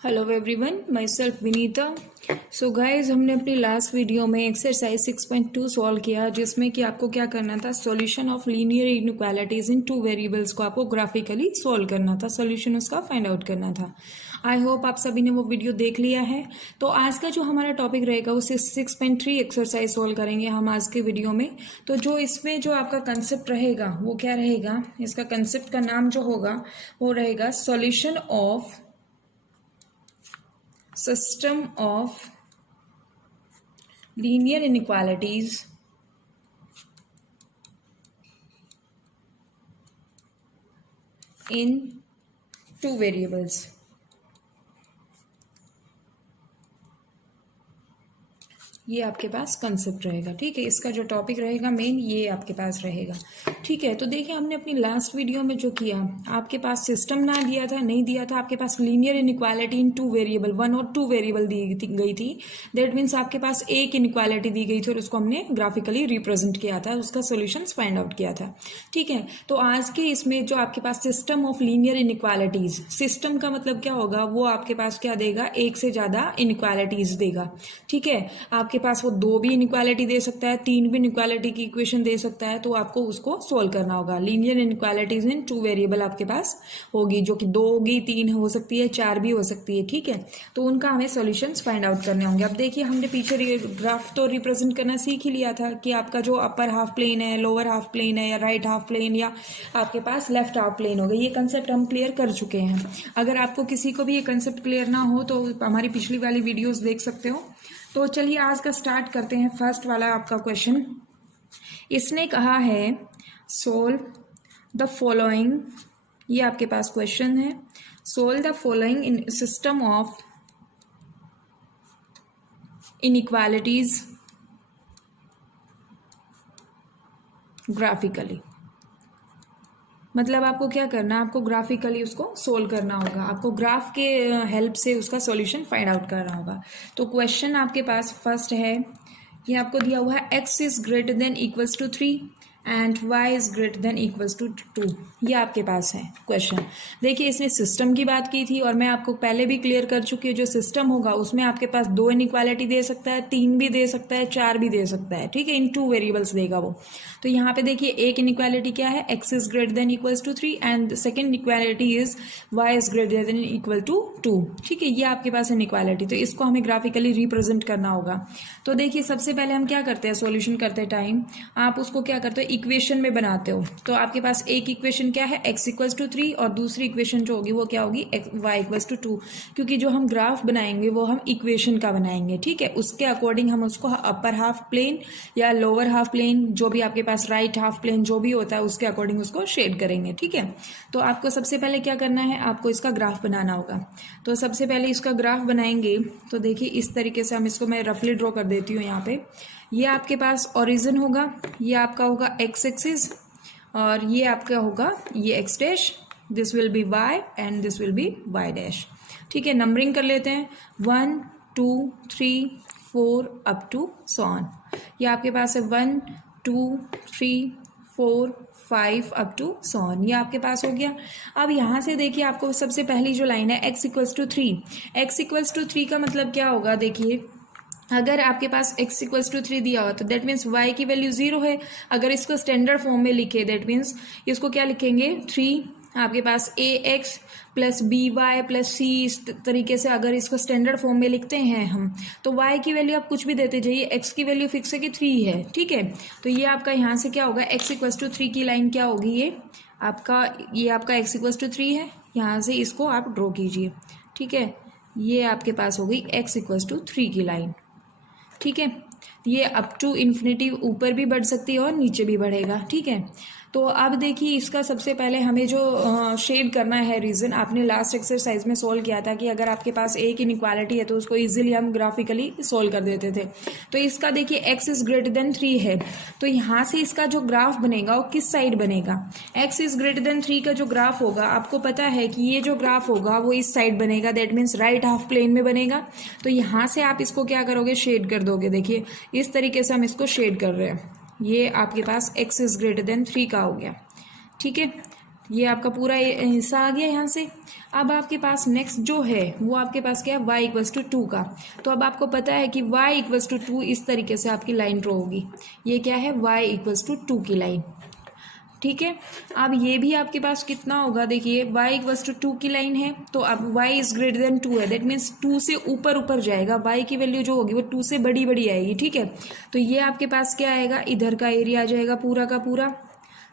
Hello everyone, my self Vinita. So guys, हमने अपनी last video में एक्सरसाइज 6.2 सॉल्व किया, जिसमें कि आपको क्या करना था, solution of linear inequalities in two variables को आपको ग्राफिकली सॉल्व करना था, सॉल्यूशन उसका फाइंड आउट करना था। आई होप आप सभी ने वो वीडियो देख लिया है। तो आज का जो हमारा टॉपिक रहेगा वो 6.3 एक्सरसाइज सॉल्व करेंगे हम आज के वीडियो में। तो जो इसमें जो आपका कंसेप्ट रहेगा वो क्या रहेगा, इसका कंसेप्ट का नाम जो होगा वो रहेगा solution of system of linear inequalities in two variables। ये आपके पास कंसेप्ट रहेगा, ठीक है। इसका जो टॉपिक रहेगा मेन ये आपके पास रहेगा, ठीक है। तो देखिए, हमने अपनी लास्ट वीडियो में जो किया, आपके पास सिस्टम ना दिया था, नहीं दिया था, आपके पास linear inequality in two variable, 1 और 2 वेरिएबल दी गई थी। दैट मीन्स आपके पास एक इनइक्वालिटी दी गई थी और उसको हमने ग्राफिकली रिप्रेजेंट किया था, उसका सोल्यूशन फाइंड आउट किया था, ठीक है। तो आज के इसमें जो आपके पास system of linear inequalities, system का मतलब क्या होगा, वो आपके पास क्या देगा, एक से ज्यादा इनइक्वालिटीज देगा, ठीक है। आपके पास वो 2 भी इनइक्वालिटी दे सकता है, 3 भी इनइक्वालिटी की इक्वेशन दे सकता है, तो आपको उसको सोल्व करना होगा। लीनियर इनइक्वालिटीज इन टू वेरिएबल आपके पास होगी, जो कि 2 होगी, 3 हो सकती है, 4 भी हो सकती है, ठीक है। तो उनका हमें सॉल्यूशंस फाइंड आउट करने होंगे। अब देखिए, हमने पीछे ग्राफ तो रिप्रेजेंट करना सीख ही लिया था कि आपका जो अपर हाफ प्लेन है, लोअर हाफ प्लेन है, या राइट हाफ प्लेन, या आपके पास लेफ्ट हाफ प्लेन होगा। ये कंसेप्ट हम क्लियर कर चुके हैं। अगर आपको किसी को भी ये कंसेप्ट क्लियर ना हो तो हमारी पिछली वाली वीडियोस देख सकते हो। तो चलिए आज का स्टार्ट करते हैं। फर्स्ट वाला आपका क्वेश्चन, इसने कहा है सोल्व द फॉलोइंग, ये आपके पास क्वेश्चन है, solve the following in system of inequalities graphically. मतलब आपको क्या करना है, आपको ग्राफिकली उसको सोल्व करना होगा, आपको ग्राफ के हेल्प से उसका सॉल्यूशन फाइंड आउट करना होगा। तो क्वेश्चन आपके पास फर्स्ट है, ये आपको दिया हुआ है x is greater than equals to 3 and y is greater than equals to 2। ये आपके पास है क्वेश्चन। देखिए, इसने सिस्टम की बात की थी और मैं आपको पहले भी क्लियर कर चुकी हूँ, जो सिस्टम होगा उसमें आपके पास 2 इनइक्वालिटी दे सकता है, 3 भी दे सकता है, 4 भी दे सकता है, ठीक है। इन 2 वेरिएबल्स देगा वो। तो यहाँ पे देखिए, एक इनइक्वालिटी क्या है, x is greater than equals to 3 and second inequality is y is greater than equal to 2, ठीक है। ये आपके पास इनइक्वालिटी, तो इसको हमें ग्राफिकली रिप्रेजेंट करना होगा। तो देखिए, सबसे पहले हम क्या करते हैं, सॉल्यूशन करते टाइम आप उसको क्या करते हो, इक्वेशन में बनाते हो। तो आपके पास एक इक्वेशन क्या है, x इक्वल्स टू 3, और दूसरी इक्वेशन जो होगी वो क्या होगी, y इक्वल्स टू 2। क्योंकि जो हम ग्राफ बनाएंगे वो हम इक्वेशन का बनाएंगे, ठीक है। उसके अकॉर्डिंग हम उसको अपर हाफ प्लेन या लोअर हाफ प्लेन, जो भी आपके पास राइट हाफ प्लेन जो भी होता है, उसके अकॉर्डिंग उसको शेड करेंगे, ठीक है। तो आपको सबसे पहले क्या करना है, आपको इसका ग्राफ बनाना होगा। तो सबसे पहले इसका ग्राफ बनाएंगे तो देखिए, इस तरीके से हम इसको, मैं रफली ड्रॉ कर देती हूँ यहाँ पे। ये आपके पास ओरिजिन होगा, ये आपका होगा एक्स एक्सिस, और ये आपका होगा ये x dash, this will be y and this will be y dash, ठीक है। नंबरिंग कर लेते हैं, 1 2 3 4 अप टू सो ऑन। ये आपके पास है 1 2 3 4 5 अप टू सो ऑन, ये आपके पास हो गया। अब यहाँ से देखिए, आपको सबसे पहली जो लाइन है x equals to 3, x equals to 3 का मतलब क्या होगा, देखिए अगर आपके पास x इक्वल्स टू 3 दिया हो तो दैट मीन्स y की वैल्यू 0 है। अगर इसको स्टैंडर्ड फॉर्म में लिखे, दैट मीन्स इसको क्या लिखेंगे, 3 आपके पास ax plus by plus c, इस तरीके से अगर इसको स्टैंडर्ड फॉर्म में लिखते हैं हम, तो y की वैल्यू आप कुछ भी देते जाइए, x की वैल्यू फिक्स है कि 3 है, ठीक है। तो ये आपका यहाँ से क्या होगा, x इक्वल्स टू 3 की लाइन क्या होगी, ये आपका x इक्वल्स टू 3 है, यहाँ से इसको आप ड्रॉ कीजिए, ठीक है। ये आपके पास हो गई x इक्वल्स टू 3 की लाइन, ठीक है। ये अप टू इन्फिनिटी ऊपर भी बढ़ सकती है और नीचे भी बढ़ेगा, ठीक है। तो अब देखिए, इसका सबसे पहले हमें जो शेड करना है रीजन, आपने लास्ट एक्सरसाइज में सोल्व किया था कि अगर आपके पास एक इनइक्वालिटी है तो उसको इजीली हम ग्राफिकली सोल्व कर देते थे। तो इसका देखिए, x इज ग्रेटर देन 3 है, तो यहाँ से इसका जो ग्राफ बनेगा वो किस साइड बनेगा, x इज ग्रेटर देन 3 का जो ग्राफ होगा, आपको पता है कि ये जो ग्राफ होगा वो इस साइड बनेगा, that means right half plane में बनेगा। तो यहाँ से आप इसको क्या करोगे, शेड कर दोगे। देखिए, इस तरीके से हम इसको शेड कर रहे हैं, ये आपके पास x इज ग्रेटर देन 3 का हो गया, ठीक है। ये आपका पूरा हिस्सा आ गया यहाँ से। अब आपके पास नेक्स्ट जो है वो आपके पास क्या है, y इक्वल्स टू 2 का। तो अब आपको पता है कि y इक्वल्स टू 2 इस तरीके से आपकी लाइन ड्रॉ होगी। ये क्या है, y इक्वल्स टू 2 की लाइन, ठीक है। अब ये भी आपके पास कितना होगा, देखिए y इक्वल्स टू 2 की लाइन है, तो अब y इज ग्रेटर देन 2 है, दैट मीन्स 2 से ऊपर ऊपर जाएगा, y की वैल्यू जो होगी वो 2 से बड़ी बड़ी आएगी, ठीक है। तो ये आपके पास क्या आएगा, इधर का एरिया आ जाएगा पूरा का पूरा,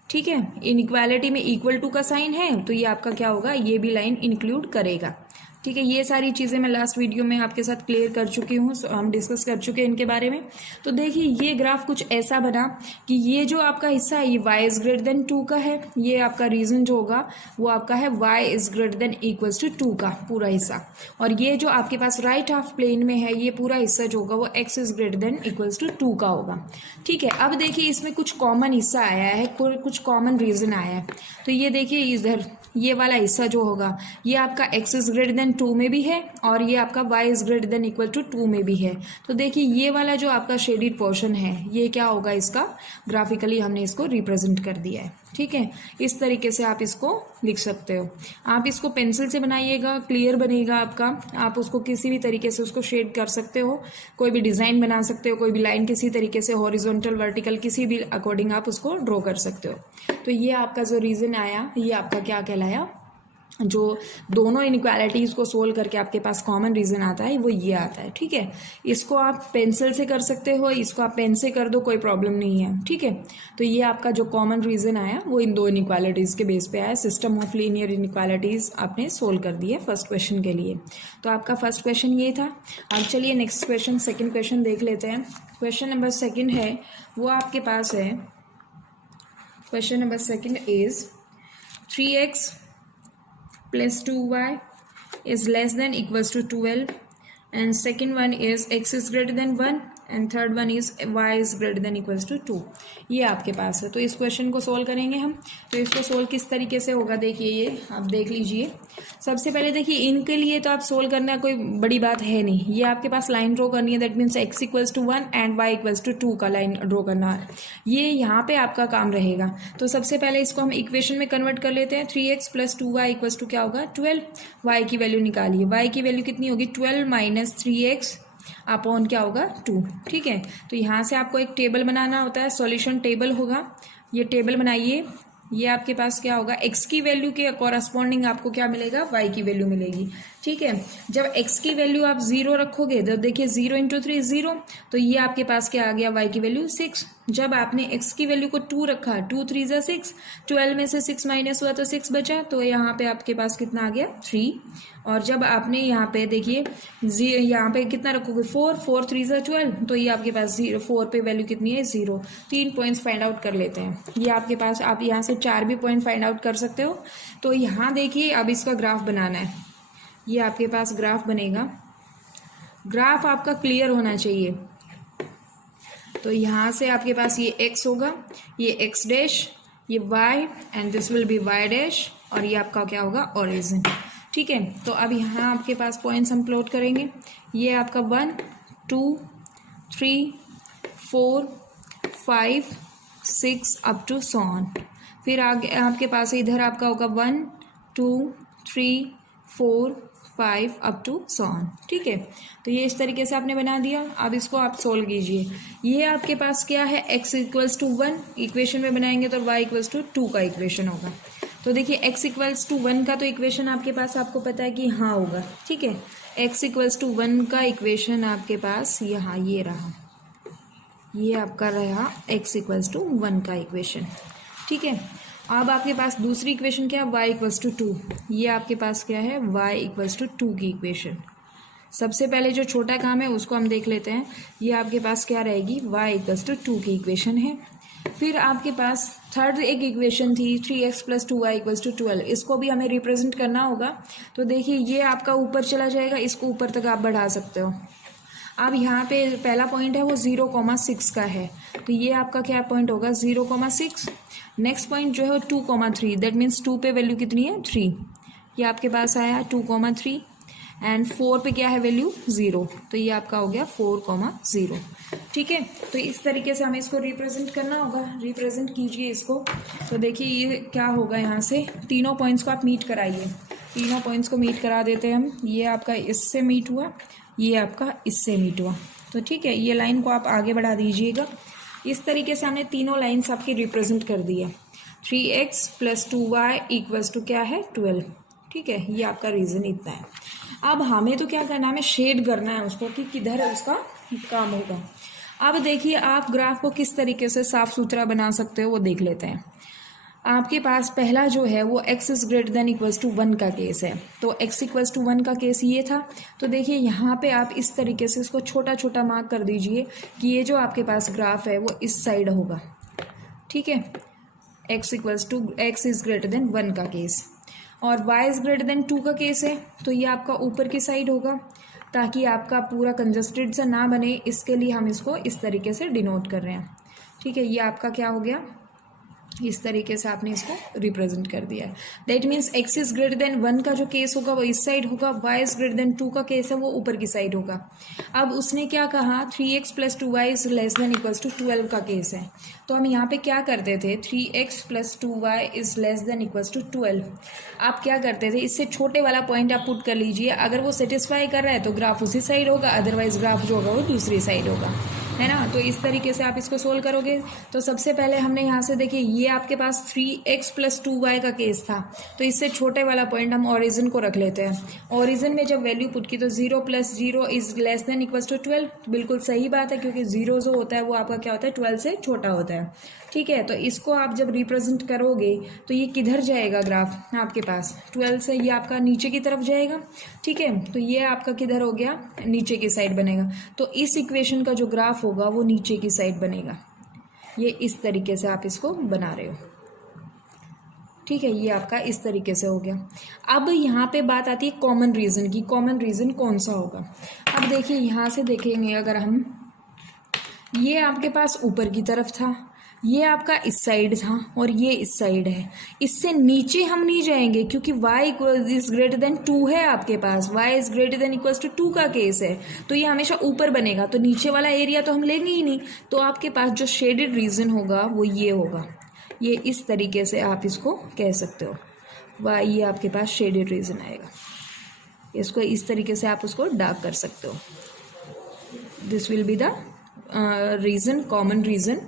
ठीक है। इनइक्वालिटी में इक्वल टू का साइन है, तो ये आपका क्या होगा, ये भी लाइन इंक्लूड करेगा, ठीक है। ये सारी चीज़ें मैं लास्ट वीडियो में आपके साथ क्लियर कर चुकी हूँ, हम डिस्कस कर चुके हैं इनके बारे में। तो देखिए ये ग्राफ कुछ ऐसा बना कि ये जो आपका हिस्सा है ये y इज ग्रेटर देन 2 का है, ये आपका रीजन जो होगा वो आपका है y is greater than equals to 2 का पूरा हिस्सा, और ये जो आपके पास राइट हाफ प्लेन में है ये पूरा हिस्सा जो होगा वो x is greater than equals to 2 का होगा, ठीक है। अब देखिए इसमें कुछ कॉमन हिस्सा आया है, कुछ कॉमन रीजन आया है। तो ये देखिए इधर ये वाला हिस्सा जो होगा ये आपका x इज ग्रेटर देन 2 में भी है और ये आपका y is greater than equal to 2 में भी है। तो देखिए ये वाला जो आपका शेडेड पोर्शन है ये क्या होगा, इसका ग्राफिकली हमने इसको रिप्रेजेंट कर दिया है, ठीक है। इस तरीके से आप इसको लिख सकते हो। आप इसको पेंसिल से बनाइएगा, क्लियर बनेगा आपका। आप उसको किसी भी तरीके से उसको शेड कर सकते हो, कोई भी डिज़ाइन बना सकते हो, कोई भी लाइन किसी तरीके से हॉरिजॉन्टल वर्टिकल किसी भी अकॉर्डिंग आप उसको ड्रॉ कर सकते हो। तो ये आपका जो रीजन आया ये आपका क्या कहलाया, जो दोनों इनइक्वालिटीज़ को सोल्व करके आपके पास कॉमन रीजन आता है वो ये आता है, ठीक है। इसको आप पेंसिल से कर सकते हो, इसको आप पेन से कर दो, कोई प्रॉब्लम नहीं है, ठीक है। तो ये आपका जो कॉमन रीजन आया वो इन दो इनइक्वालिटीज़ के बेस पे आया। सिस्टम ऑफ लीनियर इनइक्वालिटीज़ आपने सोल्व कर दिए फर्स्ट क्वेश्चन के लिए। तो आपका फर्स्ट क्वेश्चन ये था। अब चलिए नेक्स्ट क्वेश्चन, सेकेंड क्वेश्चन देख लेते हैं। क्वेश्चन नंबर सेकेंड है वो आपके पास है, question number second is 3x plus 2y is less than equals to 12, and second one is x is greater than 1 and third one is y is greater than equals to 2। ये आपके पास है। तो इस क्वेश्चन को solve करेंगे हम। तो इसको सोल्व किस तरीके से होगा, देखिए ये आप देख लीजिए। सबसे पहले देखिए इनके लिए तो आप सोल्व करना कोई बड़ी बात है नहीं, ये आपके पास लाइन ड्रॉ करनी है, that means x equals to 1 and y equals to 2 का लाइन ड्रॉ करना है, ये यहाँ पे आपका काम रहेगा। तो सबसे पहले इसको हम इक्वेशन में कन्वर्ट कर लेते हैं। 3x plus 2y equals to क्या होगा 12, y की वैल्यू निकालिए, y की वैल्यू कितनी होगी 12 माइनस 3x अपॉन क्या होगा 2, ठीक है। तो यहाँ से आपको एक टेबल बनाना होता है, सॉल्यूशन टेबल होगा, ये टेबल बनाइए। ये आपके पास क्या होगा, x की वैल्यू के कॉरस्पॉन्डिंग आपको क्या मिलेगा, y की वैल्यू मिलेगी, ठीक है। जब x की वैल्यू आप 0 रखोगे तो देखिए 0 इंटू 3 0, तो ये आपके पास क्या आ गया, y की वैल्यू 6। जब आपने x की वैल्यू को 2 रखा, 2 3 जा 6, 12 में से 6 माइनस हुआ तो 6 बचा, तो यहाँ पे आपके पास कितना आ गया 3। और जब आपने यहाँ पे देखिए यहाँ पे कितना रखोगे 4, 4 3 जा 12, तो ये आपके पास 0, 4 पे वैल्यू कितनी है 0। 3 पॉइंट्स फाइंड आउट कर लेते हैं। ये आपके पास, आप यहाँ से 4 भी पॉइंट फाइंड आउट कर सकते हो। तो यहाँ देखिए अब इसका ग्राफ बनाना है, ये आपके पास ग्राफ बनेगा। ग्राफ आपका क्लियर होना चाहिए। तो यहाँ से आपके पास ये x होगा, ये x डैश, ये y and this will B y dash, और ये आपका क्या होगा ओरिजिन, ठीक है। तो अब यहाँ आपके पास पॉइंट्स हम प्लॉट करेंगे। ये आपका 1 2 3 4 5 6 अप टू सो ऑन। फिर आगे आपके पास इधर आपका होगा 1 2 3 4 5 अप टू सो ऑन, ठीक है। तो ये इस तरीके से आपने बना दिया। अब इसको आप सोल्व कीजिए। ये आपके पास क्या है, x इक्वल्स टू 1 इक्वेशन में बनाएंगे तो y इक्वल्स टू 2 का इक्वेशन होगा। तो देखिए x इक्वल्स टू 1 का तो इक्वेशन आपके पास, आपको पता है कि हाँ होगा, ठीक है। x इक्वल्स टू 1 का इक्वेशन आपके पास यहाँ ये रहा, ये आपका रहा x इक्वल्स टू 1 का इक्वेशन, ठीक है। अब आपके पास दूसरी इक्वेशन क्या है, y इक्वल्स टू 2। ये आपके पास क्या है, y इक्वल्स टू 2 की इक्वेशन। सबसे पहले जो छोटा काम है उसको हम देख लेते हैं। ये आपके पास क्या रहेगी, y इक्वल्स टू 2 की इक्वेशन है। फिर आपके पास थर्ड एक इक्वेशन थी 3x plus 2y equals to 12, इसको भी हमें रिप्रेजेंट करना होगा। तो देखिए ये आपका ऊपर चला जाएगा, इसको ऊपर तक आप बढ़ा सकते हो। अब यहाँ पे पहला पॉइंट है वो 0,6 का है, तो ये आपका क्या पॉइंट होगा 0,6। नेक्स्ट पॉइंट जो है वो 2,3, दैट मीन्स 2 पे वैल्यू कितनी है 3, ये आपके पास आया 2,3। एंड 4 पे क्या है वैल्यू 0, तो ये आपका हो गया 4,0। ठीक है, तो इस तरीके से हमें इसको रिप्रेजेंट करना होगा। रिप्रेजेंट कीजिए इसको। तो देखिए ये क्या होगा, यहाँ से तीनों पॉइंट्स को आप मीट कराइए। तीनों पॉइंट्स को मीट करा देते हैं हम। ये आपका इससे मीट हुआ, ये आपका इससे मीट हुआ। तो ठीक है, ये लाइन को आप आगे बढ़ा दीजिएगा। इस तरीके से हमने तीनों लाइन्स आपकी रिप्रेजेंट कर दी है। 3x + 2y इक्वल्स टू क्या है 12। ठीक है, ये आपका रीज़न इतना है। अब हमें तो क्या करना है, हमें शेड करना है उसको कि किधर उसका काम होगा। अब देखिए आप ग्राफ को किस तरीके से साफ सुथरा बना सकते हो वो देख लेते हैं। आपके पास पहला जो है वो x > 1 का केस है। तो x = 1 का केस ये था। तो देखिए यहाँ पे आप इस तरीके से इसको छोटा छोटा मार्क कर दीजिए कि ये जो आपके पास ग्राफ है वो इस साइड होगा। ठीक है, x = 1 का केस, और y > 2 का केस है। तो ये आपका ऊपर की साइड होगा, ताकि आपका पूरा कंजस्टेड सा ना बने, इसके लिए हम इसको इस तरीके से डिनोट कर रहे हैं। ठीक है, ये आपका क्या हो गया, इस तरीके से आपने इसको रिप्रेजेंट कर दिया है। दैट मीन्स x > 1 का जो केस होगा वो इस साइड होगा, y > 2 का केस है वो ऊपर की साइड होगा। अब उसने क्या कहा, 3x + 2y > 12 का केस है। तो हम यहाँ पे क्या करते थे, 3x + 2y > 12। आप क्या करते थे, इससे छोटे वाला पॉइंट आप पुट कर लीजिए। अगर वो सेटिस्फाई कर रहा है तो ग्राफ उसी साइड होगा, अदरवाइज ग्राफ जो होगा वो दूसरी साइड होगा, है ना। तो इस तरीके से आप इसको सोल्व करोगे। तो सबसे पहले हमने यहाँ से देखिए ये आपके पास 3x + 2y का केस था। तो इससे छोटे वाला पॉइंट हम ओरिजिन को रख लेते हैं। ओरिजिन में जब वैल्यू पुट की तो 0 + 0 > 12। बिल्कुल सही बात है, क्योंकि 0 जो होता है वो आपका क्या होता है 12 से छोटा होता है। ठीक है, तो इसको आप जब रिप्रेजेंट करोगे तो ये किधर जाएगा ग्राफ आपके पास 12 से, ये आपका नीचे की तरफ जाएगा। ठीक है, तो ये आपका किधर हो गया, नीचे की साइड बनेगा। तो इस इक्वेशन का जो ग्राफ होगा वो नीचे की साइड बनेगा। ये इस तरीके से आप इसको बना रहे हो। ठीक है, ये आपका इस तरीके से हो गया। अब यहाँ पे बात आती है कॉमन रीज़न की। कॉमन रीज़न कौन सा होगा, अब देखिए यहाँ से देखेंगे अगर हम, ये आपके पास ऊपर की तरफ था, ये आपका इस साइड था, और ये इस साइड है। इससे नीचे हम नहीं जाएंगे, क्योंकि y > 2 है आपके पास। y > 2 का केस है, तो ये हमेशा ऊपर बनेगा। तो नीचे वाला एरिया तो हम लेंगे ही नहीं। तो आपके पास जो शेडेड रीजन होगा वो ये होगा। ये इस तरीके से आप इसको कह सकते हो। ये आपके पास शेडेड रीजन आएगा। इसको इस तरीके से आप उसको डार्क कर सकते हो। This will be the reason, common reason.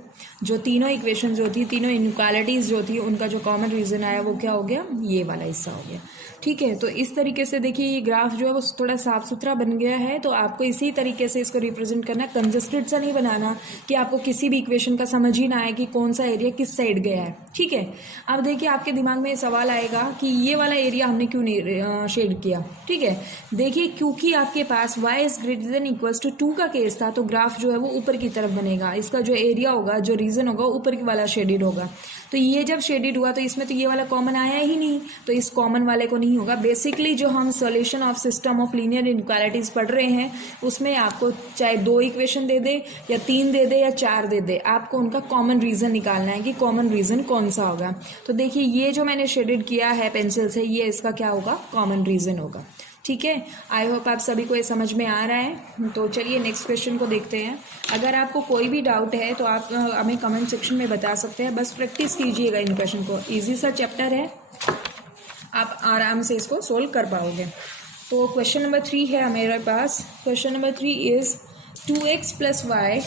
जो तीनों इक्वेशन जो थी, तीनों इनइक्वालिटीज़ जो थी, उनका जो कॉमन रीज़न आया वो क्या हो गया, ये वाला हिस्सा हो गया। ठीक है, तो इस तरीके से देखिए ये ग्राफ जो है वो थोड़ा साफ सुथरा बन गया है। तो आपको इसी तरीके से इसको रिप्रेजेंट करना है, कंजस्टेड सा नहीं बनाना कि आपको किसी भी इक्वेशन का समझ ही ना आए कि कौन सा एरिया किस साइड गया है। ठीक है, अब देखिए आपके दिमाग में सवाल आएगा कि ये वाला एरिया हमने क्यों नहीं शेड किया। ठीक है, देखिए क्योंकि आपके पास y > 2 का केस था, तो ग्राफ जो है वो ऊपर की तरफ बनेगा। इसका जो एरिया होगा, जो रीजन होगा, ऊपर वाला शेडेड होगा। तो ये जब शेडेड हुआ तो इसमें तो ये वाला कॉमन आया ही नहीं, तो इस कॉमन वाले को नहीं होगा। बेसिकली जो हम solution of system of linear inequalities पढ़ रहे हैं, उसमें आपको चाहे 2 इक्वेशन दे दे या 3 दे दे या 4 दे दे, आपको उनका कॉमन रीजन निकालना है कि कॉमन रीजन कौन सा होगा। तो देखिए ये जो मैंने शेडेड किया है पेंसिल से, ये इसका क्या होगा, कॉमन रीजन होगा। ठीक है, आई होप आप सभी को ये समझ में आ रहा है। तो चलिए नेक्स्ट क्वेश्चन को देखते हैं। अगर आपको कोई भी डाउट है तो आप हमें कमेंट सेक्शन में बता सकते हैं। बस प्रैक्टिस कीजिएगा इन क्वेश्चन को, इजी सा चैप्टर है, आप आराम से इसको सोल्व कर पाओगे। तो क्वेश्चन नंबर 3 है मेरे पास। Question number 3 is 2x + y।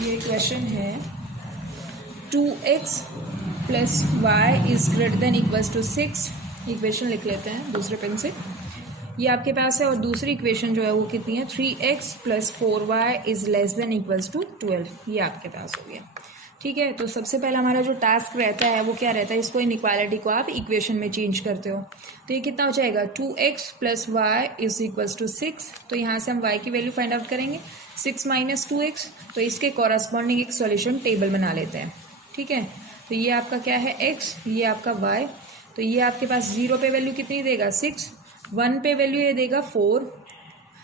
ये क्वेश्चन है 2x + y > 6। इक्वेशन लिख लेते हैं दूसरे पेन से, ये आपके पास है। और दूसरी इक्वेशन जो है वो कितनी है, 3x + 4y > 12। ये आपके पास हो गया। ठीक है, तो सबसे पहला हमारा जो टास्क रहता है वो क्या रहता है, इसको इनइक्वालिटी को आप इक्वेशन में चेंज करते हो। तो ये कितना हो जाएगा, 2x + y = 6। तो यहाँ से हम y की वैल्यू फाइंड आउट करेंगे, 6 - 2x। तो इसके कॉरस्पॉन्डिंग एक सॉल्यूशन टेबल बना लेते हैं। ठीक है, तो ये आपका क्या है x, ये आपका y। तो ये आपके पास 0 पे वैल्यू कितनी देगा, 6। 1 पे वैल्यू ये देगा 4।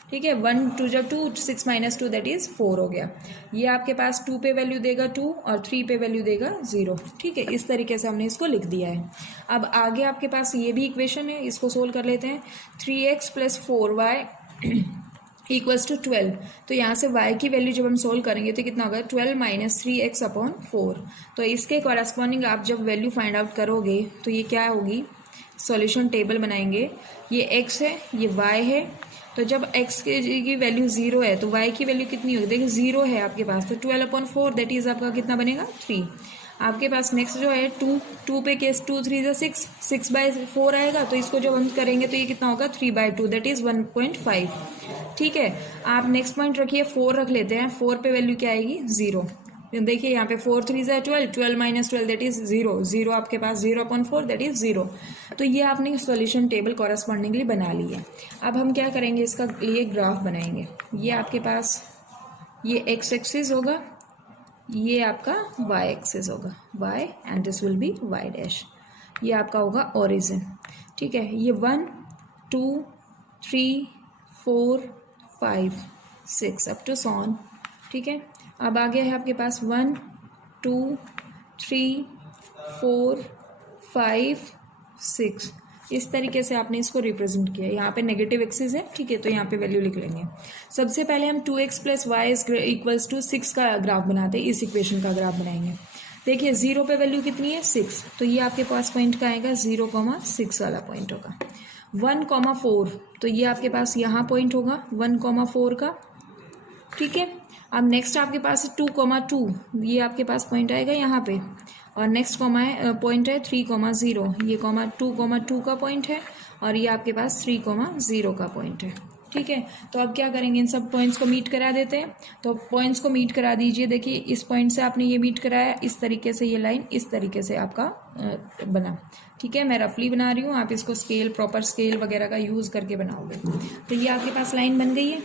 ठीक है, 1 2 जब 2, 6 माइनस 2 दैट इज 4 हो गया। ये आपके पास 2 पे वैल्यू देगा 2 और 3 पे वैल्यू देगा 0। ठीक है, इस तरीके से हमने इसको लिख दिया है। अब आगे आपके पास ये भी इक्वेशन है, इसको सोल्व कर लेते हैं। 3x + 4y equals to 12। तो यहाँ से y की वैल्यू जब हम सोल्व करेंगे तो कितना होगा, 12 - 3x/4। तो इसके कॉरस्पॉन्डिंग आप जब वैल्यू फाइंड आउट करोगे तो ये क्या होगी, सॉल्यूशन टेबल बनाएंगे। ये x है, ये y है। तो जब x की वैल्यू 0 है तो y की वैल्यू कितनी होगी, देखिए 0 है आपके पास, तो 12/4 दैट इज आपका कितना बनेगा, 3। आपके पास नेक्स्ट जो है 2 पे केस 2 3 = 6, 6/4 आएगा। तो इसको जब हम करेंगे तो ये कितना होगा, 3/2 दैट इज 1.5। ठीक है, आप नेक्स्ट पॉइंट रखिए, 4 रख लेते हैं। 4 पे वैल्यू क्या आएगी, 0। देखिए यहाँ पे 4 3 = 12, 12 - 12 दैट इज 0, 0 आपके पास 0/4 दैट इज 0। तो ये आपने सॉल्यूशन टेबल कॉरस्पॉन्डिंगली बना ली है। अब हम क्या करेंगे, इसका लिए ग्राफ बनाएंगे। ये आपके पास ये x एक्सिस होगा, ये आपका y एक्सिस होगा, y and this will B y'। ये आपका होगा ओरिजिन। ठीक है, ये 1 2 3 4 5 6 अप टू सॉन। ठीक है, अब आगे है आपके पास 1 2 3 4 5 6। इस तरीके से आपने इसको रिप्रेजेंट किया। यहाँ पे नेगेटिव एक्सिस है, ठीक है, तो यहाँ पे वैल्यू लिख लेंगे। सबसे पहले हम 2x + y = 6 का ग्राफ बनाते हैं, इस इक्वेशन का ग्राफ बनाएंगे। देखिए 0 पे वैल्यू कितनी है, 6, तो ये आपके पास पॉइंट का आएगा 0,6 वाला पॉइंट होगा। 1,4 तो ये आपके पास यहाँ पॉइंट होगा 1,4 का। ठीक है, अब नेक्स्ट आपके पास है 2,2, ये आपके पास पॉइंट आएगा यहाँ पे। और नेक्स्ट पॉइंट है 3,0, ये 2,2 का पॉइंट है। और ये आपके पास 3,0 का पॉइंट है। ठीक है, तो अब क्या करेंगे, इन सब पॉइंट्स को मीट करा देते हैं। तो पॉइंट्स को मीट करा दीजिए। देखिए इस पॉइंट से आपने ये मीट कराया, इस तरीके से ये लाइन इस तरीके से आपका बना। ठीक है, मैं रफली बना रही हूँ, आप इसको स्केल, प्रॉपर स्केल वगैरह का यूज़ करके बनाओगे। तो ये आपके पास लाइन बन गई है।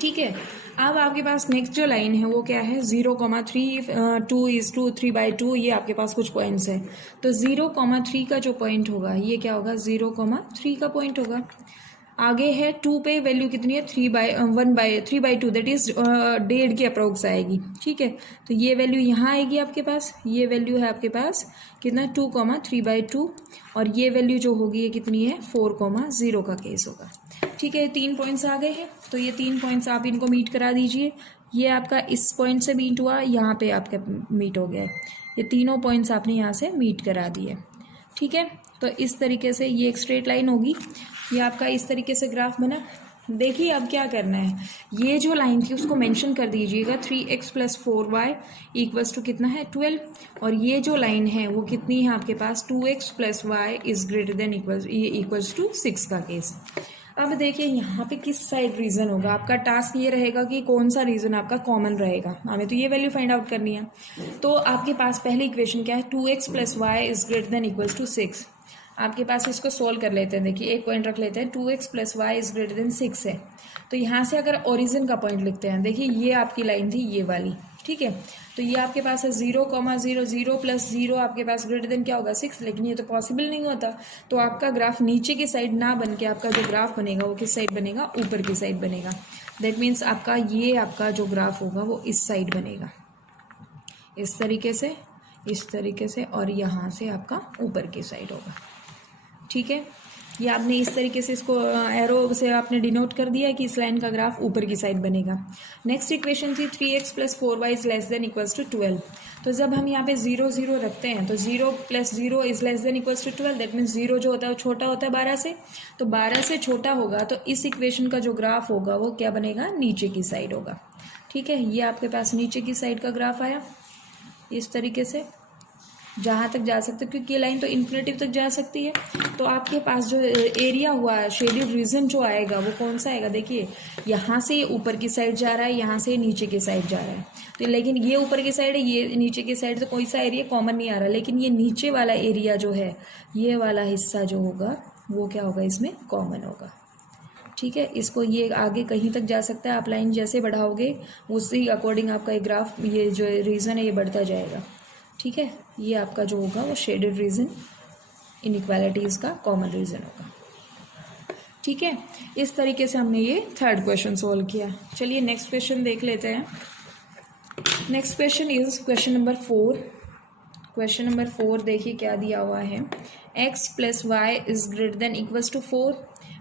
ठीक है, अब आपके पास नेक्स्ट जो लाइन है वो क्या है, 0,3 2 3/2। ये आपके पास कुछ पॉइंट्स है, तो 0,3 का जो पॉइंट होगा ये क्या होगा, 0,3 का पॉइंट होगा। आगे है 2 पे वैल्यू कितनी है, 3/2 दैट इज 1.5 के अप्रोक्स आएगी। ठीक है, तो ये वैल्यू यहाँ आएगी आपके पास। ये वैल्यू है आपके पास कितना, 2,3/2। और ये वैल्यू जो होगी ये कितनी है, 4,0 का केस होगा। ठीक है, 3 पॉइंट्स आ गए हैं, तो ये 3 पॉइंट्स आप इनको मीट करा दीजिए। ये आपका इस पॉइंट से मीट हुआ, यहाँ पे आपका मीट हो गया है। ये तीनों पॉइंट्स आपने यहाँ से मीट करा दिए। ठीक है, तो इस तरीके से ये एक स्ट्रेट लाइन होगी। ये आपका इस तरीके से ग्राफ बना। देखिए अब क्या करना है, ये जो लाइन थी उसको मेंशन कर दीजिएगा, 3x + 4y = कितना है, 12। और ये जो लाइन है वो कितनी है आपके पास, 2x + y = 6 का केस। अब देखिए यहाँ पे किस साइड रीजन होगा, आपका टास्क ये रहेगा कि कौन सा रीजन आपका कॉमन रहेगा। हमें तो ये वैल्यू फाइंड आउट करनी है। तो आपके पास पहली इक्वेशन क्या है, 2x + y = 6। आपके पास इसको सोल्व कर लेते हैं। देखिए एक पॉइंट रख लेते हैं, 2x + y = 6 है। तो यहाँ से अगर ओरिजिन का पॉइंट लिखते हैं, देखिए ये आपकी लाइन थी ये वाली। ठीक है, तो ये आपके पास है 0,0 0 + 0 आपके पास ग्रेटर देन क्या होगा, 6। लेकिन ये तो पॉसिबल नहीं होता। तो आपका ग्राफ नीचे की साइड ना बन के आपका जो ग्राफ बनेगा वो किस साइड बनेगा, ऊपर की साइड बनेगा। दैट मीन्स आपका ये आपका जो ग्राफ होगा वो इस साइड बनेगा, इस तरीके से, और यहाँ से आपका ऊपर की साइड होगा। ठीक है, ये आपने इस तरीके से इसको एरो से आपने डिनोट कर दिया कि इस लाइन का ग्राफ ऊपर की साइड बनेगा। नेक्स्ट इक्वेशन थी 3x + 4y ≤ 12। तो जब हम यहाँ पे 0 0 रखते हैं तो 0 + 0 ≤ 12। दैट मीन्स 0 जो होता है वो छोटा होता है 12 से, तो 12 से छोटा होगा तो इस इक्वेशन का जो ग्राफ होगा वो क्या बनेगा, नीचे की साइड होगा। ठीक है, ये आपके पास नीचे की साइड का ग्राफ आया इस तरीके से, जहाँ तक जा सकते, क्योंकि ये लाइन तो इन्फिनिटी तक जा सकती है। तो आपके पास जो एरिया हुआ शेडेड रीजन जो आएगा वो कौन सा आएगा, देखिए यहाँ से ऊपर की साइड जा रहा है, यहाँ से नीचे की साइड जा रहा है। तो लेकिन ये ऊपर की साइड है, ये नीचे की साइड, तो कोई सा एरिया कॉमन नहीं आ रहा। लेकिन ये नीचे वाला एरिया जो है, ये वाला हिस्सा जो होगा वो क्या होगा, इसमें कॉमन होगा। ठीक है, इसको ये आगे कहीं तक जा सकता है। आप लाइन जैसे बढ़ाओगे उसी अकॉर्डिंग आपका एक ग्राफ, ये जो रीजन है ये बढ़ता जाएगा। ठीक है, ये आपका जो होगा वो शेडेड रीजन इनइक्वालिटीज़ का कॉमन रीजन होगा। ठीक है, इस तरीके से हमने ये थर्ड क्वेश्चन सोल्व किया। चलिए नेक्स्ट क्वेश्चन देख लेते हैं। Next question is question number 4। Question number 4 देखिए क्या दिया हुआ है। x plus y is greater than equals to 4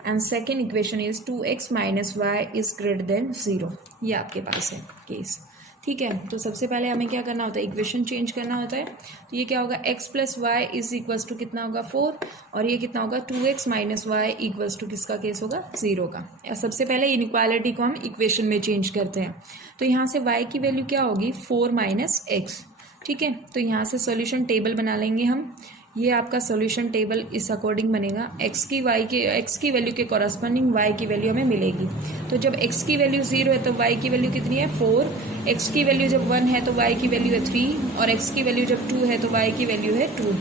and second equation is 2x minus y is greater than 0। ये आपके पास है केस। ठीक है, तो सबसे पहले हमें क्या करना होता है, इक्वेशन चेंज करना होता है। तो ये क्या होगा, x plus y is equals to कितना होगा 4 और ये कितना होगा 2x minus y equals to किसका केस होगा 0 का। सबसे पहले इनइक्वालिटी को हम इक्वेशन में चेंज करते हैं। तो यहाँ से y की वैल्यू क्या होगी 4 माइनस एक्स। ठीक है, तो यहाँ से सॉल्यूशन टेबल बना लेंगे हम। ये आपका सॉल्यूशन टेबल इस अकॉर्डिंग बनेगा। x की वैल्यू के कॉरस्पॉन्डिंग y की वैल्यू हमें मिलेगी। तो जब x की वैल्यू 0 है तो y की वैल्यू कितनी है 4, x की वैल्यू जब 1 है तो y की वैल्यू है 3 और x की वैल्यू जब 2 है तो y की वैल्यू है 2।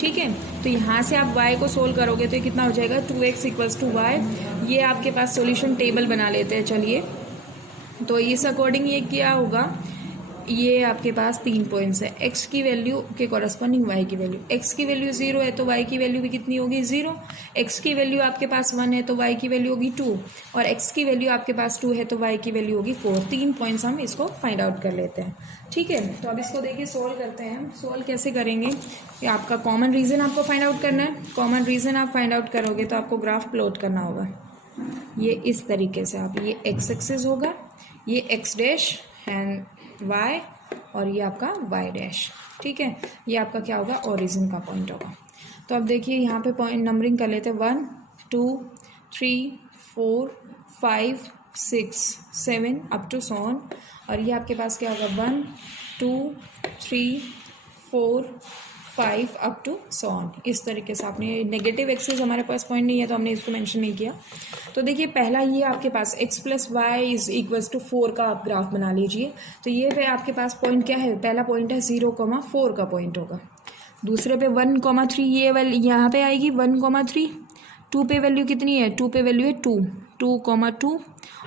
ठीक है, तो यहाँ से आप y को सोल्व करोगे तो ये कितना हो जाएगा 2x इक्वल्स टू वाई। ये आपके पास सॉल्यूशन टेबल बना लेते हैं। चलिए, तो इस अकॉर्डिंग ये क्या होगा, ये आपके पास 3 पॉइंट्स है। x की वैल्यू के कॉरस्पॉन्डिंग y की वैल्यू, x की वैल्यू 0 है तो y की वैल्यू भी कितनी होगी 0, x की वैल्यू आपके पास 1 है तो y की वैल्यू होगी 2 और x की वैल्यू आपके पास 2 है तो y की वैल्यू होगी 4। 3 पॉइंट्स हम इसको फाइंड आउट कर लेते हैं। ठीक है, तो अब इसको देखिए सोल्व करते हैं। सोल्व कैसे करेंगे, कि आपका कॉमन रीजन आपको फाइंड आउट करना है। कॉमन रीजन आप फाइंड आउट करोगे तो आपको ग्राफ प्लॉट करना होगा। ये इस तरीके से आप, ये x एक्सिस होगा, ये x डैश एंड y और ये आपका y डैश। ठीक है, ये आपका क्या होगा ओरिजिन का पॉइंट होगा। तो अब देखिए यहाँ पे पॉइंट नंबरिंग कर लेते हैं 1 2 3 4 5 6 7 अप टू सो ऑन। और ये आपके पास क्या होगा 1 2 3 4 5 अप टू सो ऑन। इस तरीके से आपने नेगेटिव एक्सिस, हमारे पास पॉइंट नहीं है तो हमने इसको मेंशन नहीं किया। तो देखिए पहला ये आपके पास x plus y is equals to 4 का आप ग्राफ बना लीजिए। तो ये पे आपके पास पॉइंट क्या है, पहला पॉइंट है 0,4 का पॉइंट होगा। दूसरे पे 1,3 ये वाली यहाँ पे आएगी 1,3। 2 पे वैल्यू कितनी है, 2 पे वैल्यू है 2,2